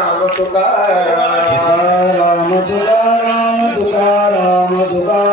Ram तुकार Ram तुकार Ram तुकार Ram तुकार